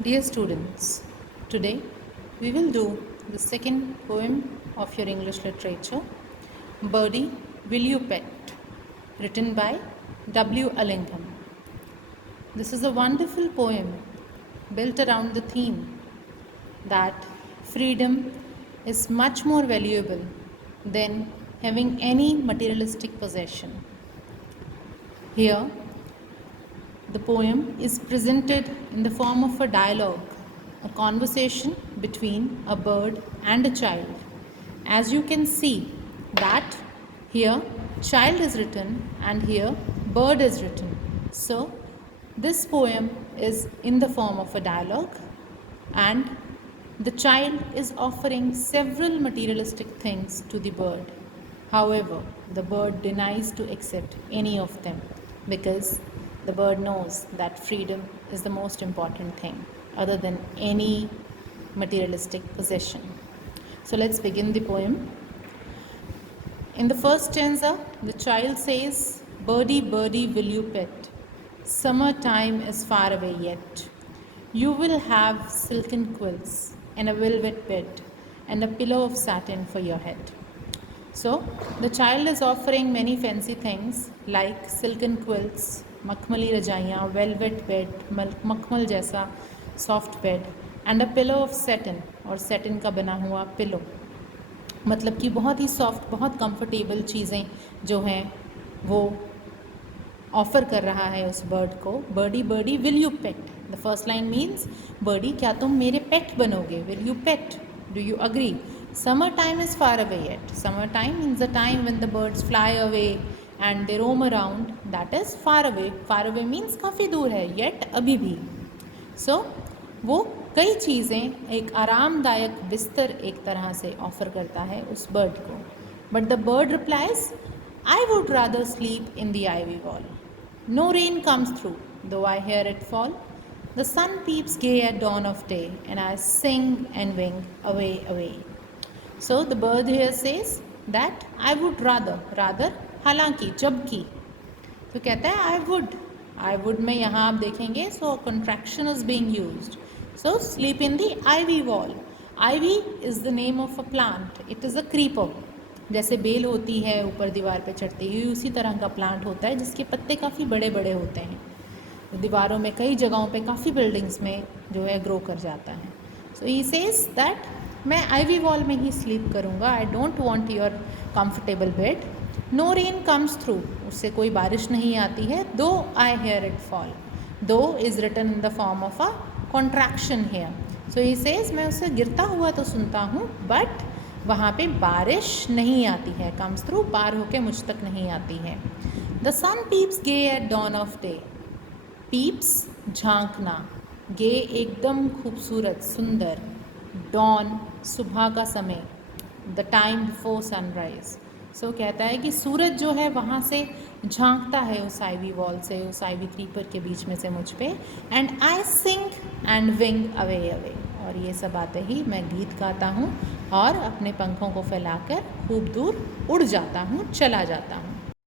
Dear students, today we will do the second poem of your English literature, Birdie Will You Pet, written by W. Allingham. This is a wonderful poem built around the theme that freedom is much more valuable than having any materialistic possession. Here, the poem is presented in the form of a dialogue, a conversation between a bird and a child. As you can see that here child is written and here bird is written. So this poem is in the form of a dialogue and the child is offering several materialistic things to the bird. However, the bird denies to accept any of them because the bird knows that freedom is the most important thing other than any materialistic possession. So let's begin the poem. In the first stanza, the child says, "Birdie, birdie, will you pet? Summer time is far away yet. You will have silken quills and a velvet bed and a pillow of satin for your head." So the child is offering many fancy things like silken quilts, मखमली रजाइयाँ, velvet bed, मखमल जैसा soft bed and a pillow of satin, और satin का बना हुआ pillow, मतलब कि बहुत ही सॉफ्ट, बहुत कंफर्टेबल चीज़ें जो हैं वो ऑफ़र कर रहा है उस बर्ड को. Birdie birdie will you pet. The first line means birdie क्या तुम मेरे पेट बनोगे. Will you pet, do you agree. Summer time is far away yet. Summer time means the time when the birds fly away and they roam around. That is far away. Far away means काफ़ी दूर है. Yet अभी भी. So वो कई चीज़ें, एक आरामदायक बिस्तर एक तरह से ऑफ़र करता है उस बर्ड को. But the bird replies, "I would rather sleep in the ivy wall. No rain comes through, though I hear it fall. The sun peeps gay at dawn of day, and I sing and wing away, away." So the bird here says that I would rather हालांकि, जबकि. तो कहता है I would में यहाँ आप देखेंगे, so contraction is being used. So sleep in the ivy wall. Ivy is the name of a plant. It is a creeper. जैसे बेल होती है ऊपर दीवार पे चढ़ती हुई, उसी तरह का प्लांट होता है जिसके पत्ते काफ़ी बड़े बड़े होते हैं. दीवारों में कई जगहों पे काफ़ी बिल्डिंग्स में जो है ग्रो कर जाता है. सो ही सेज दैट मैं आईवी वॉल में ही स्लीप करूँगा. I don't want your comfortable bed. No rain comes through, उससे कोई बारिश नहीं आती है. Though I hear it fall. Though is written in the form of a contraction here. So he says मैं उसे गिरता हुआ तो सुनता हूँ, बट वहाँ पे बारिश नहीं आती है. कम्स थ्रू पार होके मुझ तक नहीं आती है. The sun peeps gay at dawn of day. Peeps झांकना, गे एकदम खूबसूरत सुंदर, डॉन सुबह का समय, the time before sunrise. So कहता है कि सूरज जो है वहाँ से झांकता है उस आईवी वॉल से, उस आईवी क्रीपर के बीच में से मुझ पे. And I sing and wing away away, और ये सब आते ही मैं गीत गाता हूँ और अपने पंखों को फैलाकर खूब दूर उड़ जाता हूँ, चला जाता हूँ.